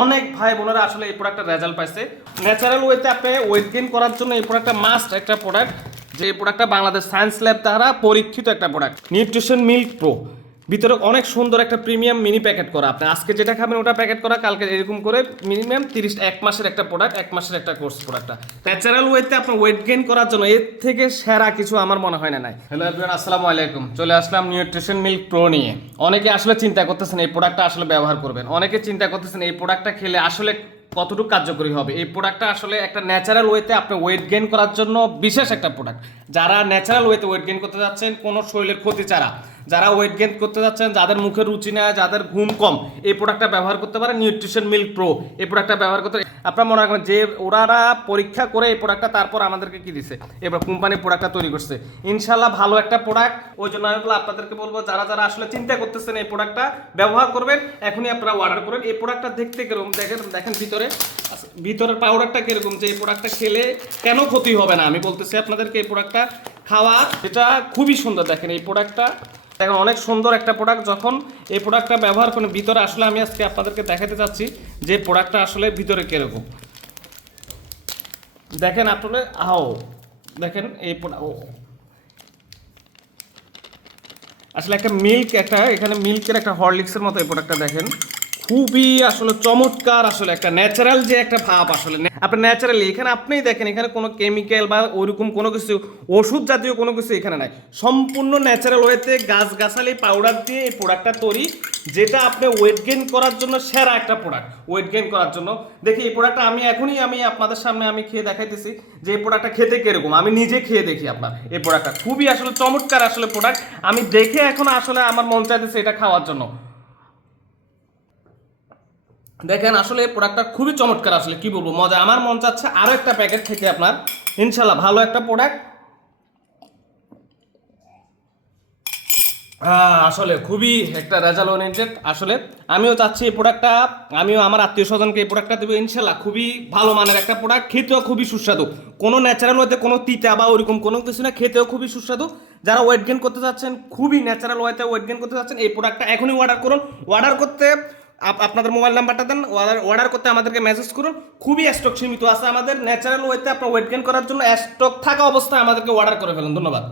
অনেক ভাই বোনেরা আসলে এই প্রোডাক্টের রেজাল্ট পাইছে। ন্যাচারাল ওয়েতে আপনি ওয়েট গেইন করার জন্য এই প্রোডাক্টটা মাস্ট একটা প্রোডাক্ট যে প্রোডাক্টটা বাংলাদেশ সায়েন্স ল্যাব দ্বারা পরীক্ষিত একটা প্রোডাক্ট নিউট্রিশন মিল্ক প্রো ভিতরে অনেক সুন্দর একটা প্রিমিয়াম মিনি প্যাকেট করা। আপনি আজকে যেটা খাবেন ওটা প্যাকেট করা, কালকে এরকম করে মিনিমাম তিরিশ, এক মাসের একটা প্রোডাক্ট এক মাসের একটা কোর্স প্রোডাক্টটা ন্যাচারাল ওয়েতে আপনার ওয়েট গেইন করার জন্য এর থেকে সেরা কিছু আমার মনে হয় না, নাই। হ্যালো এভরিওয়ান আসসালামু আলাইকুম। চলে আসলাম নিউট্রিশন মিল্ক প্রো নিয়ে। অনেকে আসলে চিন্তা করতেছেন এই প্রোডাক্টটা আসলে ব্যবহার করবেন। অনেকে চিন্তা করতেছেন এই প্রোডাক্টটা খেলে আসলে কতটুকু কার্যকরী হবে। এই প্রোডাক্টটা আসলে একটা ন্যাচারাল ওয়েতে আপনি ওয়েট গেইন করার জন্য বিশেষ একটা প্রোডাক্ট যারা ন্যাচারাল ওয়েতে ওয়েট গেইন করতে যাচ্ছেন, কোনো শরীরের ক্ষতি ছাড়া। যারা ওয়েট গেন করতে যাচ্ছেন যাদের মুখে রুচি নেয় যাদের ঘুম কম এই প্রোডাক্টটা ব্যবহার করতে পারেন নিউট্রিশন মিল্ক প্রো এই প্রোডাক্টটা ব্যবহার করতে আপনার মনে রাখবেন যে ওনারা পরীক্ষা করে এই প্রোডাক্টটা তারপর আমাদেরকে কি দিছে? এবার কোম্পানি প্রোডাক্টটা তৈরি করছে। ইনশাল্লাহ ভালো একটা প্রোডাক্ট ওই জন্য আমি আপনাদেরকে বলব যারা যারা আসলে চিন্তা করতেছেন এই প্রোডাক্টটা ব্যবহার করবেন। এখনই আপনারা অর্ডার করেন। এই প্রোডাক্টটা দেখতে কীরকম? দেখেন দেখেন ভিতরে। আচ্ছা, ভিতরের পাউডারটা কীরকম যে এই প্রোডাক্টটা খেলে কেন ক্ষতি হবে না? আমি বলতেছি আপনাদেরকে এই প্রোডাক্টটা খাওয়া এটা খুবই সুন্দর। দেখেন এই প্রোডাক্টটা দেখেন অনেক সুন্দর একটা প্রোডাক্ট যখন এই প্রোডাক্টটা ব্যবহার করেন, ভিতরে আসলে আমি আজকে আপনাদেরকে দেখাতে চাচ্ছি যে প্রোডাক্টটা আসলে ভিতরে কীরকম। দেখেন আসলে, আও, দেখেন এই আসলে একটা মিল্ক একটা, এখানে মিল্কের একটা হরলিক্সের মতো এই প্রোডাক্টটা দেখেন। খুবই আসলে চমৎকার আসলে একটা ন্যাচারাল যে একটা ভাব আসলে। আপনি ন্যাচারালি এখানে আপনিই দেখেন, এখানে কোনো কেমিক্যাল বা ওইরকম কোনো কিছু, ওষুধ জাতীয় কোনো কিছু এখানে নাই। সম্পূর্ণ ন্যাচারাল ওয়েতে গাছ গাছালি পাউডার দিয়ে এই প্রোডাক্টটা তৈরি, যেটা আপনি ওয়েট গেইন করার জন্য সেরা একটা প্রোডাক্ট ওয়েট গেইন করার জন্য। দেখি, এই প্রোডাক্টটা আমি এখনই আমি আপনাদের সামনে আমি খেয়ে দেখাইতেছি যে এই প্রোডাক্টটা খেতে কীরকম। আমি নিজে খেয়ে দেখি আপনার এই প্রোডাক্টটা খুবই আসলে চমৎকার আসলে প্রোডাক্ট আমি দেখে এখন আসলে আমার মন চাইতেছে এটা খাওয়ার জন্য। দেখেন, আসলে প্রোডাক্টটা খুবই চমৎকার আসলে, কি বলব, মজা। আমার মন চাচ্ছে আরও একটা প্যাকেট থেকে আপনার, ইনশাল্লাহ, ভালো একটা প্রোডাক্ট আসলে খুবই একটা রেজাল্ট ওরিয়েন্টেড আসলে আমিও চাচ্ছি এই প্রোডাক্টটা আমিও আমার আত্মীয় স্বজনকে এই প্রোডাক্টটা দেবো, ইনশাল্লাহ, খুবই ভালো মানের একটা প্রোডাক্ট খেতেও খুবই সুস্বাদু। কোনো ন্যাচারাল ওয়েতে কোনো তিতা বা ওরকম কোনো কিছু না, খেতেও খুবই সুস্বাদু। যারা ওয়েট গেন করতে চাচ্ছেন, খুবই ন্যাচারাল ওয়েতে ওয়েট গেন করতে যাচ্ছেন এই প্রোডাক্টটা এখনই অর্ডার করুন। অর্ডার করতে আপনাদের মোবাইল নাম্বারটা দেন অর্ডার অর্ডার করতে আমাদেরকে মেসেজ করুন। খুবই স্টক সীমিত আছে আমাদের ন্যাচারাল ওয়েতে আপনার ওয়েট গেন করার জন্য স্টক থাকা অবস্থায় আমাদেরকে অর্ডার করে ফেলুন। ধন্যবাদ।